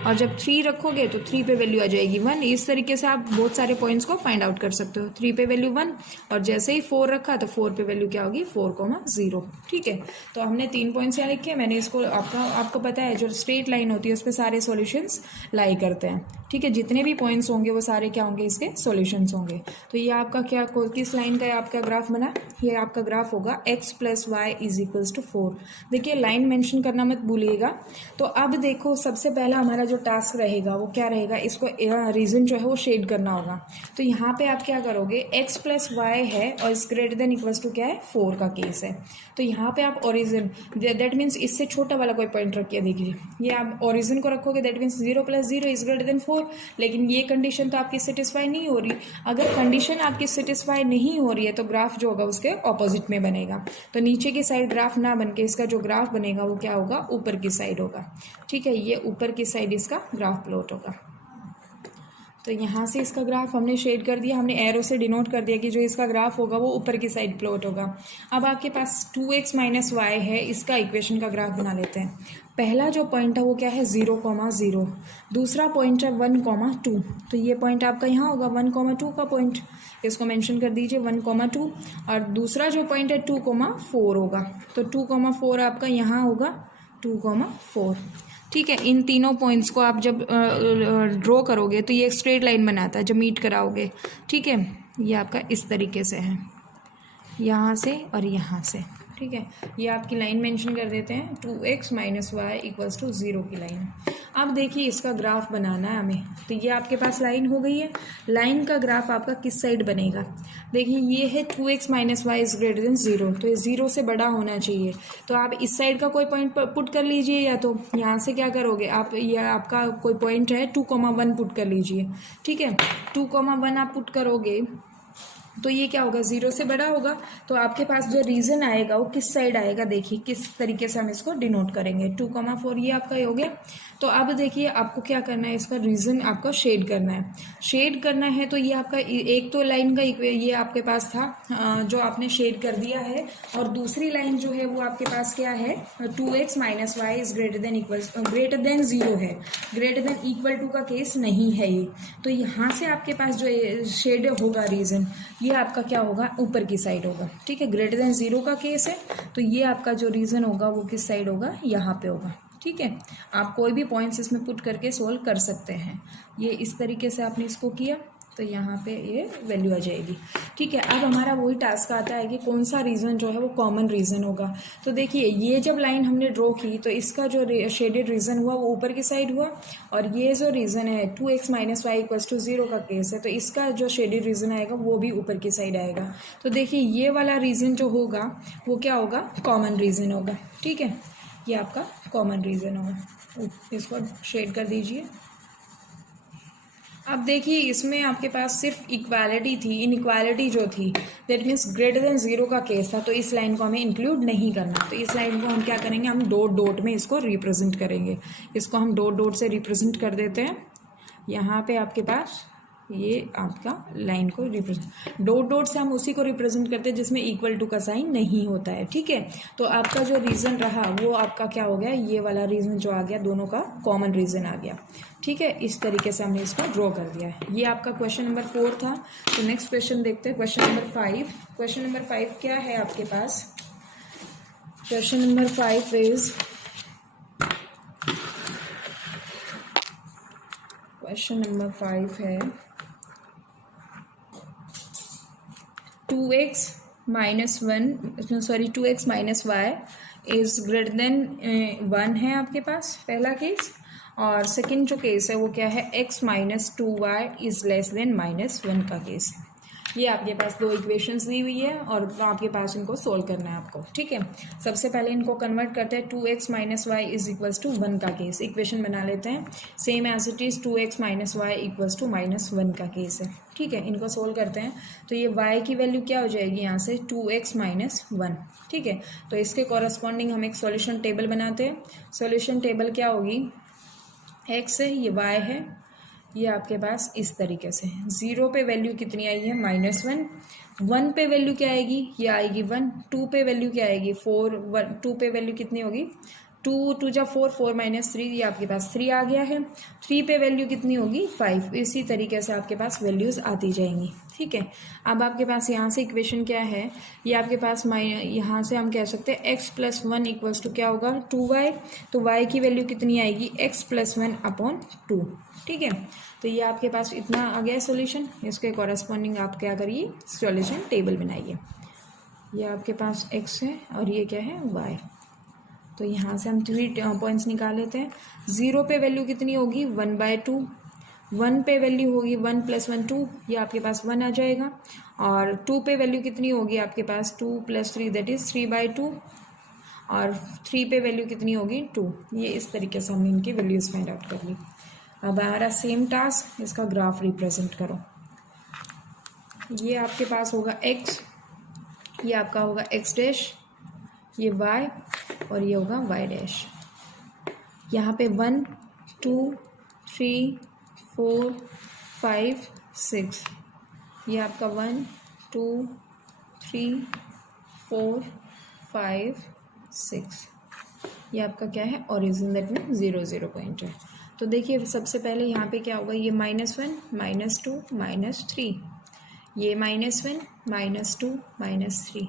और जब 3 रखोगे तो 3 पे वैल्यू आ जाएगी 1। इस तरीके से आप बहुत सारे पॉइंट्स को फाइंड आउट कर सकते हो। 3 पे वैल्यू 1 और जैसे ही 4 रखा तो 4 पे वैल्यू क्या होगी 4,0। ठीक है, तो हमने 3 पॉइंट्स यहाँ लिखे। मैंने इसको आपको पता है जो स्ट्रेट लाइन होती है उस पर सारे सॉल्यूशंस लाई करते हैं। ठीक है, जितने भी पॉइंट्स होंगे वो सारे क्या होंगे, इसके सॉल्यूशंस होंगे। तो ये आपका क्या, किस लाइन का आपका ग्राफ बना, ये आपका ग्राफ होगा x plus y is equals to 4। देखिए लाइन मेंशन करना मत भूलिएगा। तो अब देखो सबसे पहला हमारा जो टास्क रहेगा वो क्या रहेगा, इसको रीजन जो है वो शेड करना होगा। तो यहाँ पे आप क्या करोगे, x प्लस वाई है और इस ग्रेटर देन इक्वल्स टू क्या है 4 का केस है। तो यहाँ पे आप ओरिजिन, दैट मीन्स इससे छोटा वाला कोई पॉइंट रखिए। देखिए ये आप ओरिजिन को रखोगे, that means 0 plus 0 is greater then 4। लेकिन ये कंडीशन तो आपकी सेटिस्फाई नहीं हो रही। अगर कंडीशन आपकी सेटिस्फाई नहीं हो रही है तो ग्राफ जो होगा उसके ऑपोजिट में बनेगा। तो नीचे की साइड ग्राफ ना बन के इसका जो ग्राफ बनेगा वो क्या होगा, ऊपर की साइड होगा। ठीक है, ये ऊपर की साइड इसका ग्राफ प्लॉट होगा। तो यहाँ से इसका ग्राफ हमने शेड कर दिया, हमने एरो से डिनोट कर दिया कि जो इसका ग्राफ होगा वो ऊपर की साइड प्लॉट होगा। अब आपके पास 2x माइनस वाई है, इसका इक्वेशन का ग्राफ बना लेते हैं। पहला जो पॉइंट है वो क्या है 0,0, दूसरा पॉइंट है 1,2। तो ये पॉइंट आपका यहाँ होगा 1,2 का पॉइंट, इसको मेंशन कर दीजिए 1,2। और दूसरा जो पॉइंट है 2,4 होगा। तो 2,4 आपका यहाँ होगा 2,4। ठीक है, इन तीनों पॉइंट्स को आप जब ड्रॉ करोगे तो ये एक स्ट्रेट लाइन बनाता है जब मीट कराओगे। ठीक है, ये आपका इस तरीके से है, यहाँ से और यहाँ से। ठीक है, ये आपकी लाइन मेंशन कर देते हैं 2x minus y equals to 0 की लाइन। अब देखिए इसका ग्राफ बनाना है हमें। तो ये आपके पास लाइन हो गई है। लाइन का ग्राफ आपका किस साइड बनेगा, देखिए ये है 2x minus y is greater than 0, तो ये 0 से बड़ा होना चाहिए। तो आप इस साइड का कोई पॉइंट पुट कर लीजिए, या तो यहाँ से क्या करोगे आप, ये आपका कोई पॉइंट है 2,1 पुट कर लीजिए। ठीक है, 2,1 आप पुट करोगे तो ये क्या होगा 0 से बड़ा होगा। तो आपके पास जो रीजन आएगा वो किस साइड आएगा, देखिए किस तरीके से हम इसको डिनोट करेंगे। 2,4 ये आपका हो गया। तो अब देखिए आपको क्या करना है, इसका रीजन आपका शेड करना है। शेड करना है तो ये आपका एक तो लाइन का ये आपके पास था जो आपने शेड कर दिया है, और दूसरी लाइन जो है वो आपके पास क्या है 2x minus y is greater than 0 है। ग्रेटर देन इक्वल टू का केस नहीं है ये। तो यहाँ से आपके पास जो शेड होगा रीजन, ये आपका क्या होगा ऊपर की साइड होगा। ठीक है, ग्रेटर देन 0 का केस है तो ये आपका जो रीजन होगा वो किस साइड होगा, यहाँ पे होगा। ठीक है, आप कोई भी पॉइंट्स इसमें पुट करके सोल्व कर सकते हैं। ये इस तरीके से आपने इसको किया तो यहाँ पे ये वैल्यू आ जाएगी। ठीक है, अब हमारा वही टास्क आता है कि कौन सा रीज़न जो है वो कॉमन रीज़न होगा। तो देखिए ये जब लाइन हमने ड्रॉ की तो इसका जो शेडेड रीज़न हुआ वो ऊपर की साइड हुआ, और ये जो रीज़न है 2x - y = 0 का केस है, तो इसका जो शेडेड रीज़न आएगा वो भी ऊपर की साइड आएगा। तो देखिए ये वाला रीज़न जो होगा वो क्या होगा, कॉमन रीज़न होगा। ठीक है, ये आपका कॉमन रीज़न होगा। इसको शेड कर दीजिए। अब देखिए इसमें आपके पास सिर्फ इक्वालिटी थी, इनइक्वालिटी जो थी दैट मीन्स ग्रेटर देन 0 का केस था, तो इस लाइन को हमें इंक्लूड नहीं करना। तो इस लाइन को हम क्या करेंगे, हम डॉट डॉट में इसको रिप्रेजेंट करेंगे। इसको हम डॉट डॉट से रिप्रेजेंट कर देते हैं। यहाँ पे आपके पास ये आपका लाइन को रिप्रेजेंट, डॉट डॉट से हम उसी को रिप्रेजेंट करते हैं जिसमें इक्वल टू का साइन नहीं होता है। ठीक है, तो आपका जो रीज़न रहा वो आपका क्या हो गया, ये वाला रीज़न जो आ गया दोनों का कॉमन रीज़न आ गया। ठीक है, इस तरीके से हमने इसको ड्रॉ कर दिया है। ये आपका क्वेश्चन नंबर 4 था। तो नेक्स्ट क्वेश्चन देखते हैं, क्वेश्चन नंबर 5। क्वेश्चन नंबर 5 क्या है आपके पास, question number 5 is, question number 5 है 2x - y is greater then 1 है आपके पास, पहला केस। और सेकंड जो केस है वो क्या है, x - 2y is less then -1 का केस। ये आपके पास दो इक्वेशंस दी हुई है और आपके पास इनको सोल्व करना है आपको। ठीक है, सबसे पहले इनको कन्वर्ट करते हैं। 2x - y is equals to 1 का केस, इक्वेशन बना लेते हैं same as it is 2x - y equals to -1 का केस है। ठीक है, इनको सोल्व करते हैं तो ये y की वैल्यू क्या हो जाएगी यहाँ से, 2x - 1। ठीक है, तो इसके कॉरस्पॉन्डिंग हम एक सॉल्यूशन टेबल बनाते हैं। सॉल्यूशन टेबल क्या होगी, x है, ये y है, ये आपके पास इस तरीके से। 0 पे वैल्यू कितनी आई है, -1। 1 पे वैल्यू क्या आएगी, ये आएगी 1। 2 पे वैल्यू क्या आएगी, 4। 2 पे वैल्यू कितनी होगी, 2 2 जा 4, 4 - 3, ये आपके पास 3 आ गया है। 3 पे वैल्यू कितनी होगी, 5। इसी तरीके से आपके पास वैल्यूज़ आती जाएंगी। ठीक है, अब आपके पास यहाँ से इक्वेशन क्या है, ये आपके पास यहाँ से हम कह सकते हैं x + 1 इक्वल्स टू क्या होगा, 2y। तो y की वैल्यू कितनी आएगी, x + 1/2। ठीक है, तो ये आपके पास इतना आ गया सॉल्यूशन। इसके कॉरस्पॉन्डिंग आप क्या करिए, सॉल्यूशन टेबल बनाइए। ये आपके पास x है और ये क्या है, y। तो यहाँ से हम 3 पॉइंट्स निकाल लेते हैं। 0 पे वैल्यू कितनी होगी, 1/2। 1 पे वैल्यू होगी 1 + 1 2, ये आपके पास 1 आ जाएगा। और 2 पे वैल्यू कितनी होगी आपके पास, 2 + 3 दैट इज़ 3/2। और 3 पे वैल्यू कितनी होगी, 2। ये इस तरीके से हमने इनकी वैल्यूज़ फाइंड आउट कर ली। अब हमारा सेम टास्क, इसका ग्राफ रिप्रेजेंट करो। ये आपके पास होगा x, ये आपका होगा x', ये y और ये होगा y'। यहाँ पे 1 2 3 4 5 6, ये आपका 1 2 3 4 5 6, ये आपका क्या है, ओरिजिन, दैट में 0 0 पॉइंट है। तो देखिए सबसे पहले यहाँ पे क्या होगा, ये -1 -2 -3, ये -1 -2 -3।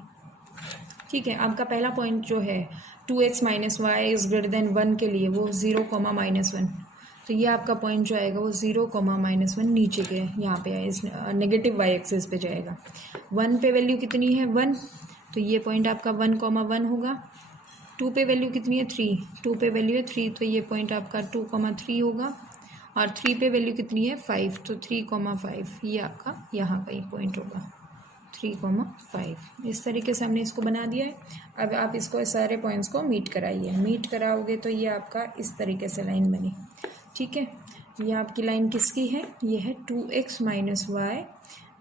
ठीक है, आपका पहला पॉइंट जो है 2x - y is greater then 1 के लिए वो 0, -1। तो ये आपका पॉइंट जो आएगा वो 0, -1 नीचे के यहाँ पे है, इस नेगेटिव y एक्सिस पे जाएगा। 1 पे वैल्यू कितनी है, 1, तो ये पॉइंट आपका 1, 1 होगा। 2 पे वैल्यू कितनी है, 3। 2 पे वैल्यू है 3, तो ये पॉइंट आपका 2, 3 होगा। और 3 पे वैल्यू कितनी है, 5, तो 3, 5, ये आपका यहाँ का एक पॉइंट होगा, 3, 5। इस तरीके से हमने इसको बना दिया है। अब आप इसको सारे पॉइंट्स को मीट कराइए। मीट कराओगे तो ये आपका इस तरीके से लाइन बनी। ठीक है, ये आपकी लाइन किसकी है, ये है 2x - y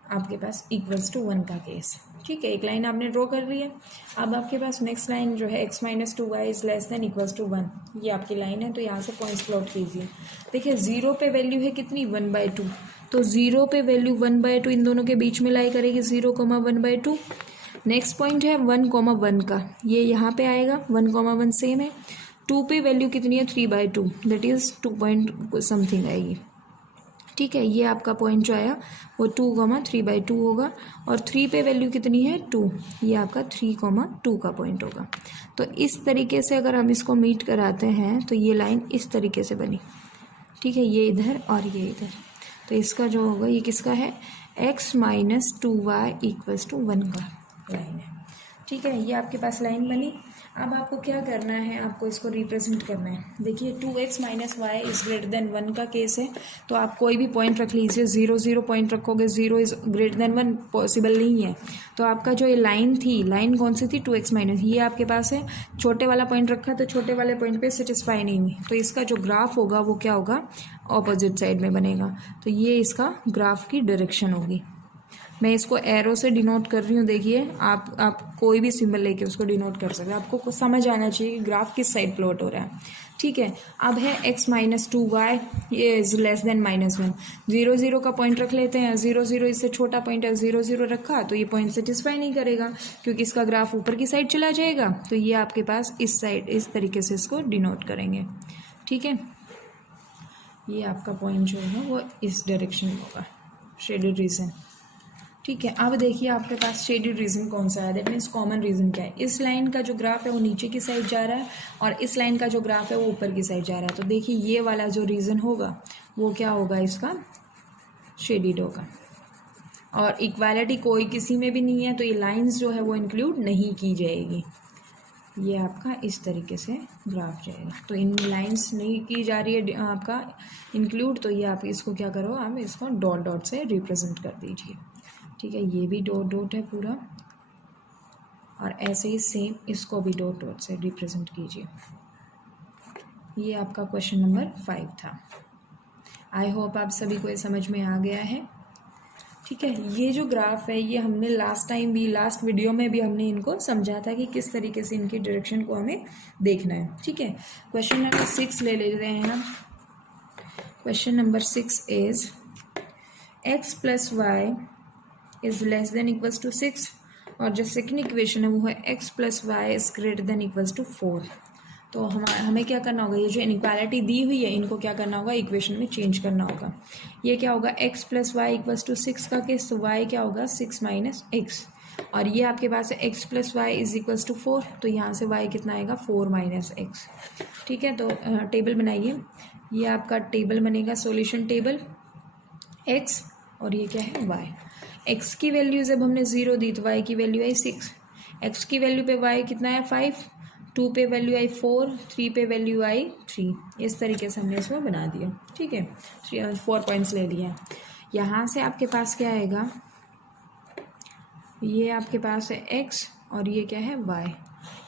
आपके पास इक्वल्स टू 1 का केस। ठीक है, एक लाइन आपने ड्रॉ कर ली है। अब आपके पास नेक्स्ट लाइन जो है x - 2y is less than equals to 1, ये आपकी लाइन है। तो यहाँ से पॉइंट्स प्लॉट कीजिए। देखिए 0 पे वैल्यू है कितनी, 1/2। तो 0 पे वैल्यू 1/2 इन दोनों के बीच में लाई करेगी, 0, 1/2। नेक्स्ट पॉइंट है 1, 1 का, ये यहाँ पे आएगा, 1, 1 सेम है। 2 पे वैल्यू कितनी है, 3/2, दैट इज़ 2 पॉइंट समथिंग आएगी। ठीक है, ये आपका पॉइंट जो आया वो 2,3/2 होगा और 3 पे वैल्यू कितनी है 2, ये आपका 3,2 का पॉइंट होगा। तो इस तरीके से अगर हम इसको मीट कराते हैं तो ये लाइन इस तरीके से बनी, ठीक है, ये इधर और ये इधर। तो इसका जो होगा ये किसका है, x - 2y = 1 का लाइन है। ठीक है, ये आपके पास लाइन बनी। अब आपको क्या करना है, आपको इसको रिप्रेजेंट करना है। देखिए 2x - y > 1 का केस है, तो आप कोई भी पॉइंट रख लीजिए, 0 0 पॉइंट रखोगे, 0 > 1 पॉसिबल नहीं है। तो आपका जो ये लाइन थी, लाइन कौन सी थी, 2x - ये आपके पास है, छोटे वाला पॉइंट रखा तो छोटे वाले पॉइंट पे सेटिस्फाई नहीं हुई, तो इसका जो ग्राफ होगा वो क्या होगा, ऑपोजिट साइड में बनेगा। तो ये इसका ग्राफ की डायरेक्शन होगी। मैं इसको एरो से डिनोट कर रही हूँ, देखिए आप कोई भी सिंबल लेके उसको डिनोट कर सकते हैं, आपको कुछ समझ आना चाहिए कि ग्राफ किस साइड प्लॉट हो रहा है। ठीक है, अब है x - 2y ये इज <= -1, 0 0 का पॉइंट रख लेते हैं, 0 0 इससे छोटा पॉइंट है, 0 0 रखा तो ये पॉइंट सेटिस्फाई नहीं करेगा क्योंकि इसका ग्राफ ऊपर की साइड चला जाएगा। तो ये आपके पास इस साइड इस तरीके से इसको डिनोट करेंगे। ठीक है, ये आपका पॉइंट जो है वो इस डायरेक्शन में होगा, शेडेड रीजन। ठीक है, अब देखिए आपके पास शेडेड रीजन कौन सा है, दैट मीन्स कॉमन रीजन क्या है। इस लाइन का जो ग्राफ है वो नीचे की साइड जा रहा है और इस लाइन का जो ग्राफ है वो ऊपर की साइड जा रहा है। तो देखिए ये वाला जो रीजन होगा वो क्या होगा, इसका शेडेड होगा। और इक्वालिटी कोई किसी में भी नहीं है, तो ये लाइंस जो है वो इंक्लूड नहीं की जाएगी। ये आपका इस तरीके से ग्राफ जाएगा। तो इन लाइंस नहीं की जा रही है आपका इंक्लूड, तो ये आप इसको क्या करो, आप इसको डॉट डॉट से रिप्रेजेंट कर दीजिए। ठीक है, ये भी डॉट डॉट है पूरा, और ऐसे ही सेम इसको भी डॉट डॉट से रिप्रेजेंट कीजिए। ये आपका क्वेश्चन नंबर 5 था। आई होप आप सभी को ये समझ में आ गया है। ठीक है, ये जो ग्राफ है ये हमने लास्ट टाइम भी, लास्ट वीडियो में भी हमने इनको समझा था कि किस तरीके से इनकी डायरेक्शन को हमें देखना है। ठीक है, क्वेश्चन नंबर 6 ले लेते हैं हम। Question number 6 is x + y <= 6 और जो सेकंड इक्वेशन है वो है x + y <= 4। तो हमें क्या करना होगा, ये जो इनइक्वालिटी दी हुई है इनको क्या करना होगा, इक्वेशन में चेंज करना होगा। ये क्या होगा, x + y = 6 का केस, तो y क्या होगा 6 - x, और ये आपके पास है x + y = 4, तो यहाँ से y कितना आएगा 4 - x। ठीक है, तो टेबल बनाइए, ये आपका टेबल बनेगा, सॉल्यूशन टेबल, x और ये क्या है y। x की वैल्यू जब हमने 0 दी तो y की वैल्यू आई 6, x की वैल्यू पे y कितना है 5, 2 पे वैल्यू आई 4, 3 पे वैल्यू आई 3। इस तरीके से हमने इसको बना दिया। ठीक है, 4 पॉइंट्स ले लिए। यहाँ से आपके पास क्या आएगा, ये आपके पास है x और ये क्या है y।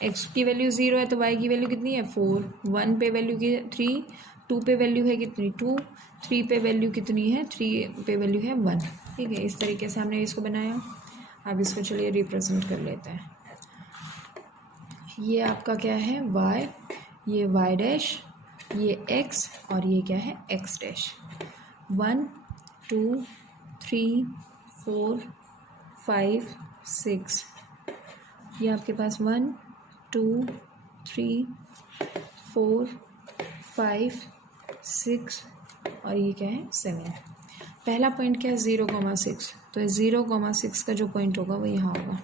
x की वैल्यू 0 है तो y की वैल्यू कितनी है 4, 1 पे वैल्यू की 3, 2 पे वैल्यू है कितनी 2, 3 पे वैल्यू कितनी है 3 पे वैल्यू है 1। ठीक है, इस तरीके से हमने इसको बनाया। अब इसको चलिए रिप्रेजेंट कर लेते हैं। ये आपका क्या है y, ये y', ये x और ये क्या है x'। 1 2 3 4 5 6, ये आपके पास 1 2 3 4 5 6 और ये क्या है 7। पहला पॉइंट क्या है 0,6, तो 0,6 का जो पॉइंट होगा वो यहाँ होगा।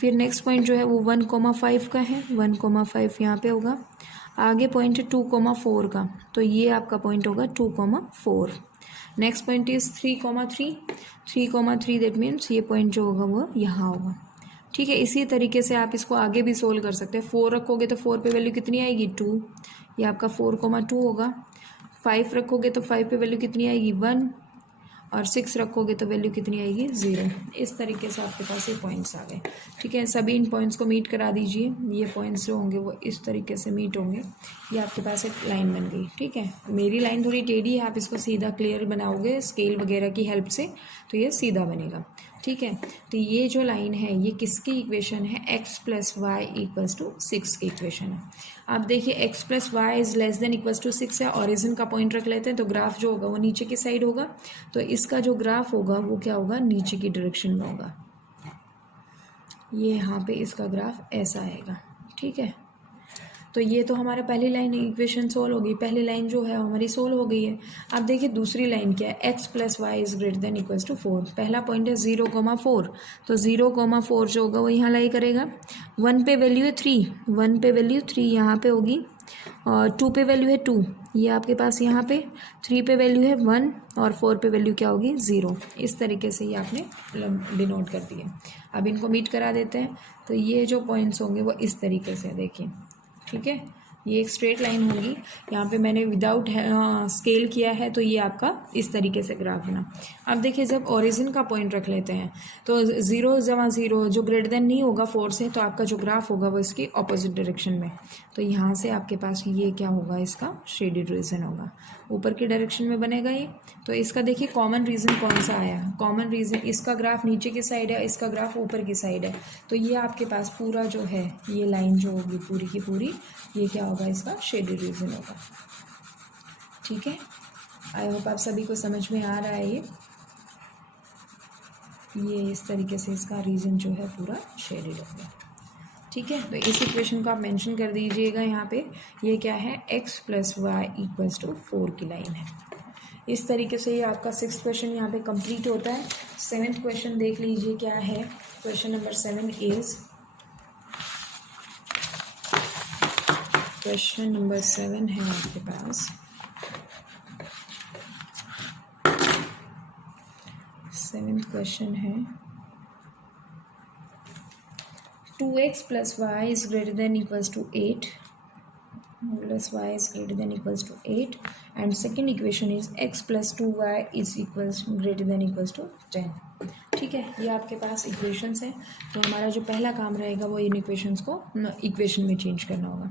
फिर नेक्स्ट पॉइंट जो है वो 1,5 का है, 1,5 यहाँ पे होगा। आगे पॉइंट है 2,4 का, तो ये आपका पॉइंट होगा 2,4। Next point is 3,3, 3,3 that means ये पॉइंट जो होगा वो यहाँ होगा। ठीक है, इसी तरीके से आप इसको आगे भी सोल्व कर सकते हैं। 4 रखोगे तो 4 पे वैल्यू कितनी आएगी 2, ये आपका 4,2 होगा। 5 रखोगे तो 5 पे वैल्यू कितनी आएगी 1, और 6 रखोगे तो वैल्यू कितनी आएगी 0। इस तरीके से आपके पास ये पॉइंट्स आ गए। ठीक है, सभी इन पॉइंट्स को मीट करा दीजिए। ये पॉइंट्स जो होंगे वो इस तरीके से मीट होंगे। ये आपके पास एक लाइन बन गई। ठीक है, मेरी लाइन थोड़ी टेढ़ी है, आप इसको सीधा क्लियर बनाओगे स्केल वगैरह की हेल्प से तो ये सीधा बनेगा। ठीक है, तो ये जो लाइन है ये किसकी इक्वेशन है, x + y = 6 की इक्वेशन है। आप देखिए x + y <= 6 है, ओरिजिन का पॉइंट रख लेते हैं तो ग्राफ जो होगा वो नीचे की साइड होगा। तो इसका जो ग्राफ होगा वो क्या होगा, नीचे की डायरेक्शन में होगा। ये यहाँ पे इसका ग्राफ ऐसा आएगा। ठीक है, तो ये तो हमारा पहली लाइन इक्वेशन सोल्व होगी, पहली लाइन जो है हमारी सोल्व हो गई है। अब देखिए दूसरी लाइन क्या है, x plus y is greater than equals to 4। पहला पॉइंट है 0,4, तो 0,4 जो होगा वो यहाँ लाई करेगा। 1 पे वैल्यू है 3, 1 पे वैल्यू 3 यहाँ पे होगी, और 2 पे वैल्यू है 2, ये आपके पास यहाँ पे, 3 पे वैल्यू है 1 और 4 पे वैल्यू क्या होगी 0। इस तरीके से ये आपने डिनोट कर दिया। अब इनको मीट करा देते हैं, तो ये जो पॉइंट्स होंगे वो इस तरीके से देखिए, ठीक है। ये एक स्ट्रेट लाइन होगी, यहाँ पे मैंने विदाउट स्केल किया है, तो ये आपका इस तरीके से ग्राफ बना। अब देखिए जब ओरिजिन का पॉइंट रख लेते हैं, तो 0,0 जो ग्रेटर देन नहीं होगा 4 से, तो आपका जो ग्राफ होगा वो इसकी ऑपोजिट डायरेक्शन में। तो यहाँ से आपके पास ये क्या होगा, इसका शेडेड रीजन होगा, ऊपर की डायरेक्शन में बनेगा ये। तो इसका देखिए कॉमन रीज़न कौन सा आया, कॉमन रीज़न इसका ग्राफ नीचे की साइड है, इसका ग्राफ ऊपर की साइड है। तो ये आपके पास पूरा जो है ये लाइन जो होगी पूरी की पूरी, ये क्या होगा, इसका शेडेड रीजन होगा। ठीक है, आई होप आप सभी को समझ में आ रहा है ये इस तरीके से इसका रीजन जो है पूरा शेडेड होगा। ठीक है, तो इस इक्वेशन को आप मेंशन कर दीजिएगा यहाँ पे, ये क्या है, x plus y equals to 4 की लाइन है। इस तरीके से ये आपका 6th क्वेश्चन यहाँ पे कंप्लीट होता है। 7th क्वेश्चन देख लीजिए क्या है। Question number 7 is, question number 7 है आपके पास, 7th क्वेश्चन है 2x plus y is greater than equals to 8 plus y is greater than equals to 8, and second equation is x plus 2y is equals greater than equals to 10। ठीक है, ये आपके पास equations हैं। तो हमारा जो पहला काम रहेगा वो इन इक्वेशंस को इक्वेशन में चेंज करना होगा।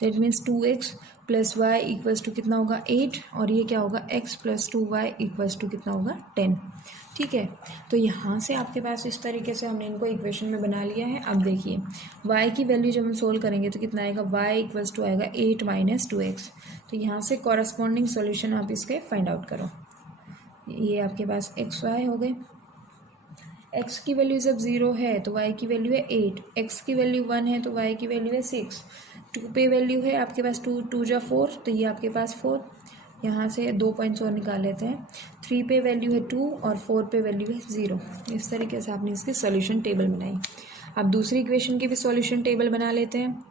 That means 2x plus y equals to कितना होगा 8, और ये क्या होगा x plus 2y equals to कितना होगा 10। ठीक है, तो यहाँ से आपके पास इस तरीके से हमने इनको इक्वेशन में बना लिया है। अब देखिए y की वैल्यू जब हम सोल्व करेंगे तो कितना आएगा, y इक्वल्स टू आएगा 8 माइनस 2x। तो यहाँ से कॉरस्पॉन्डिंग सॉल्यूशन आप इसके फाइंड आउट करो। ये आपके पास एक्स वाई हो गए। x की वैल्यू जब 0 है तो y की वैल्यू है 8, x की वैल्यू 1 है तो y की वैल्यू है 6, 2 पे वैल्यू है आपके पास 2, 2 जा 4, तो ये आपके पास 4, यहाँ से 2 पॉइंट्स और निकाल लेते हैं। 3 पे वैल्यू है 2 और 4 पे वैल्यू है 0। इस तरीके से आपने इसकी सॉल्यूशन टेबल बनाई। अब दूसरी इक्वेशन की भी सॉल्यूशन टेबल बना लेते हैं।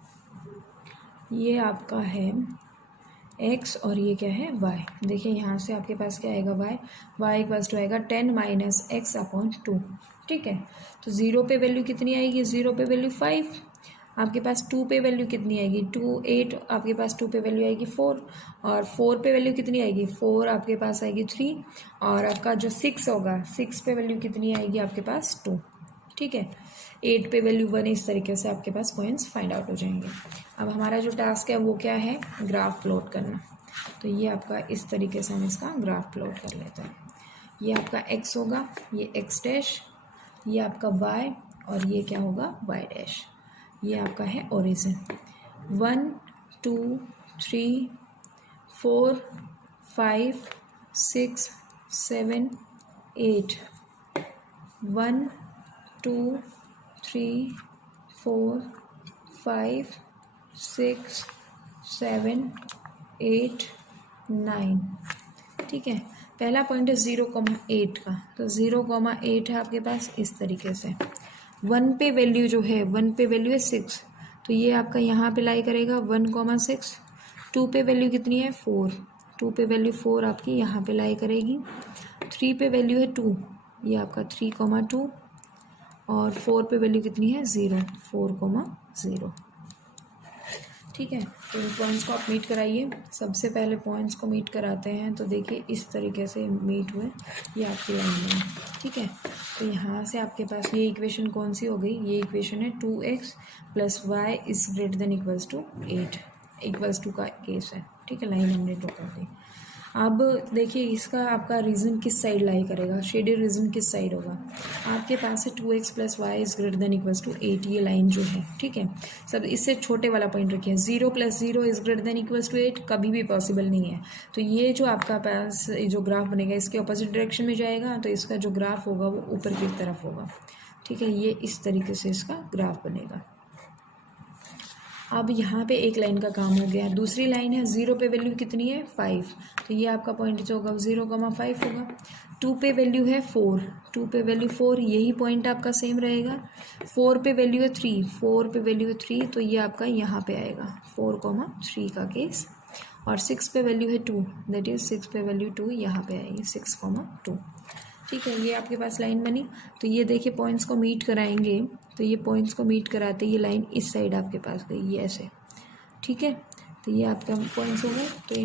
ये आपका है x और ये क्या है y। देखिए यहाँ से आपके पास क्या आएगा y इक्वल्स टू आएगा 10 माइनस एक्स अपॉन 2। ठीक है, तो 0 पे वैल्यू कितनी आएगी, 0 पे वैल्यू 5, आपके पास 2 पे वैल्यू कितनी आएगी 2, 8, आपके पास 2 पे वैल्यू आएगी 4, और 4 पे वैल्यू कितनी आएगी 4, आपके पास आएगी 3, और आपका जो 6 होगा 6 पे वैल्यू कितनी आएगी आपके पास 2। ठीक है, 8 पे वैल्यू 1। इस तरीके से आपके पास पॉइंट्स फाइंड आउट हो जाएंगे। अब हमारा जो टास्क है वो क्या है, ग्राफ प्लॉट करना। तो ये आपका इस तरीके से हम इसका ग्राफ प्लॉट कर लेते हैं। ये आपका x होगा, ये x डैश, ये आपका y, और ये क्या होगा y डैश। ये आपका है ओरिजिन। 1 2 3 4 5 6 7 8, 1 2 3 4 5 6 7 8 9। ठीक है, पहला पॉइंट है 0,8 का, तो 0,8 है आपके पास इस तरीके से। 1 पे वैल्यू जो है 1 पे वैल्यू है 6, तो ये आपका यहाँ पे लाई करेगा 1,6। 2 पे वैल्यू कितनी है 4, 2 पे वैल्यू 4 आपकी यहाँ पे लाई करेगी। 3 पे वैल्यू है 2, ये आपका 3,2, और 4 पे वैल्यू कितनी है 0, 4,0। ठीक है, तो इन पॉइंट्स को आप मीट कराइए। सबसे पहले पॉइंट्स को मीट कराते हैं, तो देखिए इस तरीके से मीट हुए, ये आपकी लाइन में। ठीक है, तो यहाँ से आपके पास ये इक्वेशन कौन सी हो गई, ये इक्वेशन है 2x plus y is greater than equals to 8, equals to का केस है। ठीक है, लाइन हमने ड्रॉ कर दी। अब देखिए इसका आपका रीज़न किस साइड लाई करेगा, शेडेड रीज़न किस साइड होगा। आपके पास है 2x plus y is greater than equals to 8, ये लाइन जो है। ठीक है, सब इससे छोटे वाला पॉइंट रखिए। 0 plus 0 is greater than equals to 8 कभी भी पॉसिबल नहीं है। तो ये जो आपका पास जो ग्राफ बनेगा इसके अपोजिट डायरेक्शन में जाएगा, तो इसका जो ग्राफ होगा वो ऊपर की तरफ होगा। ठीक है, ये इस तरीके से इसका ग्राफ बनेगा। अब यहाँ पे एक लाइन का काम हो गया, दूसरी लाइन है 0 पे वैल्यू कितनी है 5, तो ये आपका पॉइंट जो होगा 0,5 होगा। 2 पे वैल्यू है 4, 2 पे वैल्यू 4, यही पॉइंट आपका सेम रहेगा। 4 पे वैल्यू है 3, 4 पे वैल्यू है 3, तो ये आपका यहाँ पे आएगा 4,3 का केस। और 6 पे वैल्यू है 2, दैट इज 6 पे वैल्यू 2 यहाँ पे आएगी 6,2। ठीक है, ये आपके पास लाइन बनी। तो ये देखिए पॉइंट्स को मीट कराएंगे, तो ये पॉइंट्स को मीट कराते ये लाइन इस साइड आपके पास गई, ये ऐसे। ठीक है, तो ये आपका पॉइंट्स हो गए। तो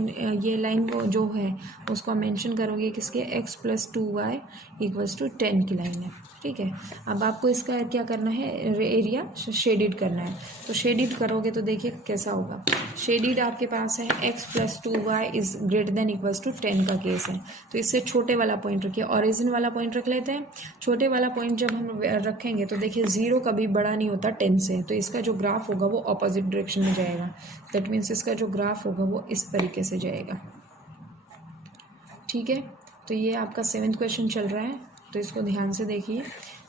ये लाइन को जो है उसको आप मेंशन करोगे किसके, x + 2y = 10 की लाइन है। ठीक है, अब आपको इसका क्या करना है, एरिया शेडिड करना है। तो शेडिड करोगे तो देखिए कैसा होगा। शेडिड आपके पास है x + 2y > 10 का केस है, तो इससे छोटे वाला पॉइंट रखिए, ओरिजिन वाला पॉइंट रख लेते हैं। छोटे वाला पॉइंट जब हम रखेंगे तो देखिए 0 कभी बड़ा नहीं होता 10 से, तो इसका जो ग्राफ होगा वो ऑपोजिट डायरेक्शन में जाएगा। दैट मीन्स इसका जो ग्राफ होगा वो इस तरीके से जाएगा। ठीक है, तो ये आपका 7वां क्वेश्चन चल रहा है, तो इसको ध्यान से देखिए।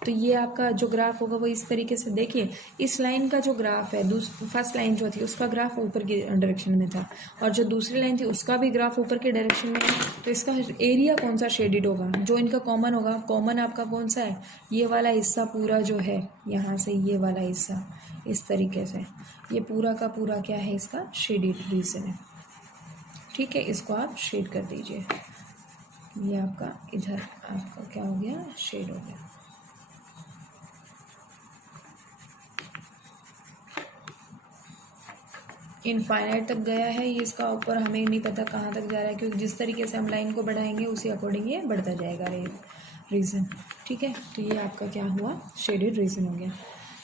तो ये आपका जो ग्राफ होगा वो इस तरीके से, देखिए इस लाइन का जो ग्राफ है, फर्स्ट लाइन जो थी उसका ग्राफ ऊपर की डायरेक्शन में था, और जो दूसरी लाइन थी उसका भी ग्राफ ऊपर के डायरेक्शन में है। तो इसका एरिया कौन सा शेडिड होगा, जो इनका कॉमन होगा। कॉमन आपका कौन सा है, ये वाला हिस्सा पूरा जो है, यहाँ से ये वाला हिस्सा इस तरीके से, ये पूरा का पूरा क्या है, इसका शेडिड रीजन है। ठीक है, इसको आप शेड कर दीजिए। ये आपका इधर आपका क्या हो गया, शेड हो गया। इनफाइनाइट तक गया है ये, इसका ऊपर हमें नहीं पता कहाँ तक जा रहा है, क्योंकि जिस तरीके से हम लाइन को बढ़ाएंगे उसी अकॉर्डिंग ये बढ़ता जाएगा रीजन। ठीक है, तो ये आपका क्या हुआ, शेडेड रीजन हो गया।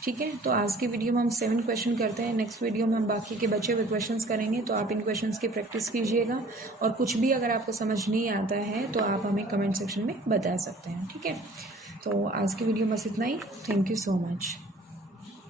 ठीक है, तो आज की वीडियो में हम 7 क्वेश्चन करते हैं। नेक्स्ट वीडियो में हम बाकी के बचे हुए क्वेश्चंस करेंगे, तो आप इन क्वेश्चंस की प्रैक्टिस कीजिएगा। और कुछ भी अगर आपको समझ नहीं आता है तो आप हमें कमेंट सेक्शन में बता सकते हैं। ठीक है, तो आज की वीडियो बस इतना ही। Thank you so much.